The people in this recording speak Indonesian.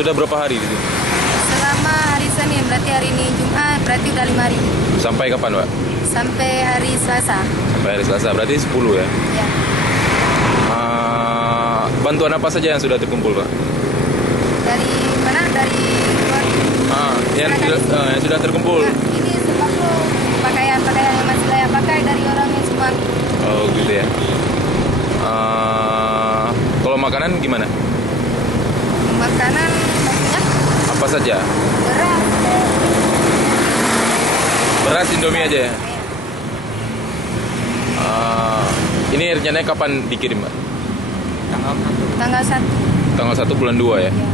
Sudah berapa hari di sini? Selama hari Senin, berarti hari ini Jumat, berarti udah 5 hari. Sampai kapan, Pak? Sampai hari Selasa. Sampai hari Selasa, berarti 10 ya? Ya. Bantuan apa saja yang sudah terkumpul, Pak? Dari mana? Dari luar. Yang sudah terkumpul. Ya, ini sembako, pakaian yang masih layak pakai dari orang yang semua. Oh, gitu ya. Kalau makanan gimana? Makanan maksudnya Apa saja? beras. Beras Indomie aja ya? Ya. Ini rencananya kapan dikirim, Pak? Tanggal 1. Tanggal 1 bulan 2 ya? Ya.